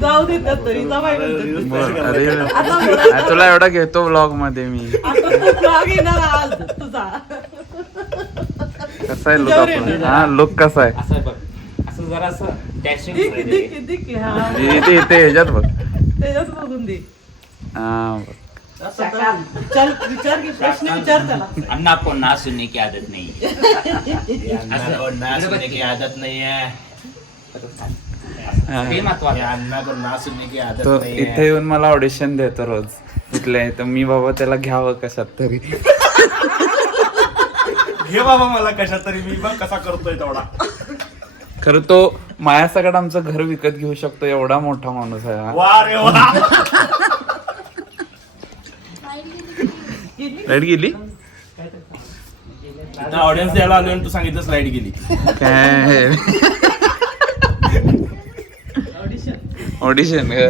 जाऊ देतात तरी तुला एवढा घेतो व्लॉग मध्ये मी. तुझा कसा आहे लुक आपला? हा लुक कसा आहे? असं जरा असं डॅशिंग इथे ह्याच्यात बघ. त्याच्यात बघून दे. हा बघ. चल विचार की प्रश्न विचार त्याला. अन्ना को ना सुनने की आदत नहीं है. अन्ना को ना सुनने की आदत नहीं है. हे महत्वाचं. अन्ना को ना सुनने की आदत तो नहीं इथे येऊन मला ऑडिशन देतो रोज इथल्या तर मी बाबा त्याला घ्यावं कशात तरी. घे बाबा मला कशात तरी, मी बघ कसा करतोय तेवढा. खरं तो मायासकट आमचं घर विकत घेऊ शकतो एवढा मोठा माणूस आहे हा. वा रे वा. लाईट गेली ऑडियन्स द्यायला आलो आणि तू सांगितलं स्लाइड गेली. काय ऑडिशन ऑडिशन नाही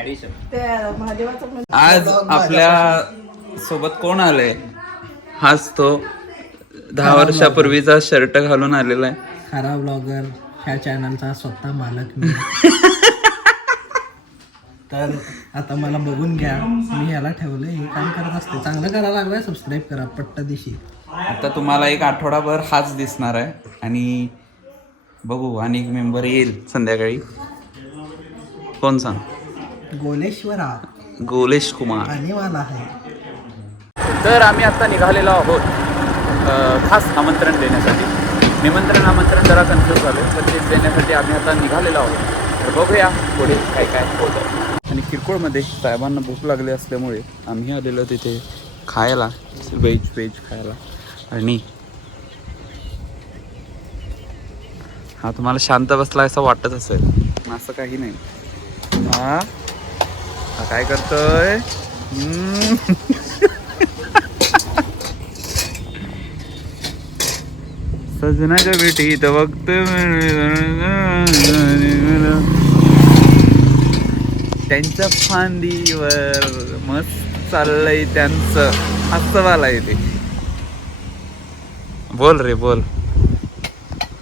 ऍडिशन. आज आपल्या सोबत कोण आलंय? हाच तो 10 वर्षापूर्वीचा शर्ट घालून आलेला आहे. खरा ब्लॉगर ह्या चॅनलचा स्वतः मालक मी. तर आता मला बघून घ्या, मी ह्याला ठेवलंय, हे काम करत असते. चांगलं करायला लागलंय, सबस्क्राईब करा पट्ट दिशी. आता तुम्हाला एक आठवडाभर हाच दिसणार आहे आणि बघू आणि एक मेंबर येईल संध्याकाळी. कोण सांग? गोलेश्वरा गोलेश कुमार आने वाला है. तर आम्ही आता निघालेलो आहोत खास आमंत्रण देण्यासाठी. आमंत्रण जरा कन्फ्यूज झालं तर ते देण्यासाठी आम्ही आता निघालेलो आहोत. तर बघूया पुढे काय काय होतं. आणि किरकोळमध्ये साहेबांना भूक लागली असल्यामुळे आम्ही आलेलो तिथे खायला, व्हेज खायला. आणि हा तुम्हाला शांत बसला असं वाटत असेल, असं काही नाही. हा काय करतोय? सजनाच्या भेटीत वक्त त्यांच्या फांदीवर मस्त चाललंय त्यांचं. हसवाला येते. बोल रे बोल.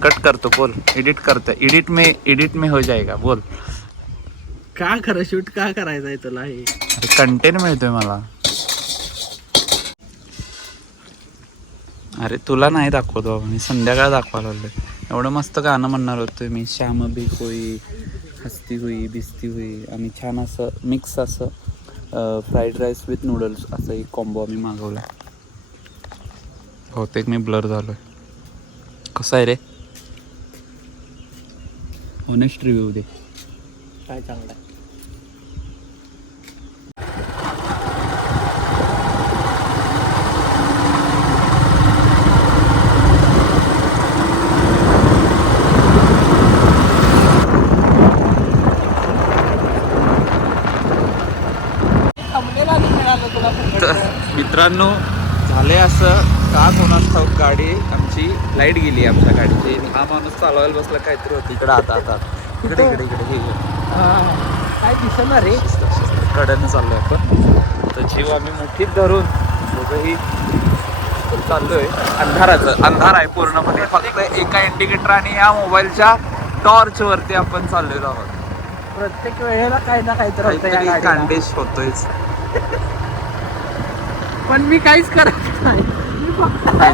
कट करतो बोल. एडिट करतो. एडिट में हो जाएगा. बोल. का खरं शूट का करायचंय तुला? हे कंटेंट मिळतोय मला. अरे तुला नाही दाखवतो बाबा, मी संध्याकाळ दाखवायला लागलोय. एवढं मस्त गाणं म्हणणार होतो मी. श्याम भी कोई हस्ती हुई भिस्ती हुई. आणि छान असं मिक्स असं फ्राईड राईस विथ नूडल्स असं एक कॉम्बो आम्ही मागवला. बहुतेक मी ब्लर झालोय. कसं आहे रे? ऑनेस्ट रिव्ह्यू दे. काय चांगलं आहे. मित्रांनो झाले असं का कोणाच ठाऊक गाडी आमची लाईट गेली आमच्या गाडीची. हा माणूस चालवायला बसला काहीतरी होतं इकडं. आता इकडे हे काय दिसणार रे? कडनं चाललोय आपण. तर जीव आम्ही मुठीत धरून दोघंही चाललोय. अंधार आहे पूर्णपणे. फक्त एका इंडिकेटर आणि या मोबाईलच्या टॉर्च वरती आपण चाललेलो आहोत. प्रत्येक वेळेला काही ना काहीतरी कांडेश होतोयच. पण मी काहीच करत नाही.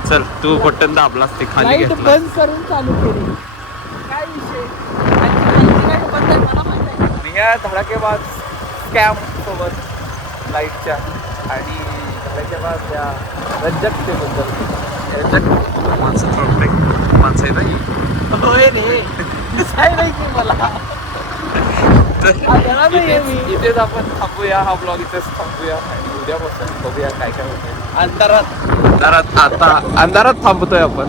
चल तू बटन दाबलास ते खाली लाईट घेतला. बंद करून चालू केली. काय विषय? मी या धडाकेबाज स्कॅम सोबत लाईटच्या आणि धडाकेबाज या रज्जकतेबद्दल. माणसं थोडं माणसं आहे नाही. होय रे, दिसाय नाही की मला. इथेच आपण थांबूया. हा ब्लॉग इथेच थांबूया आणि उद्यापासून बघूया काय काय होतंय. अंधारात थांबतोय आपण.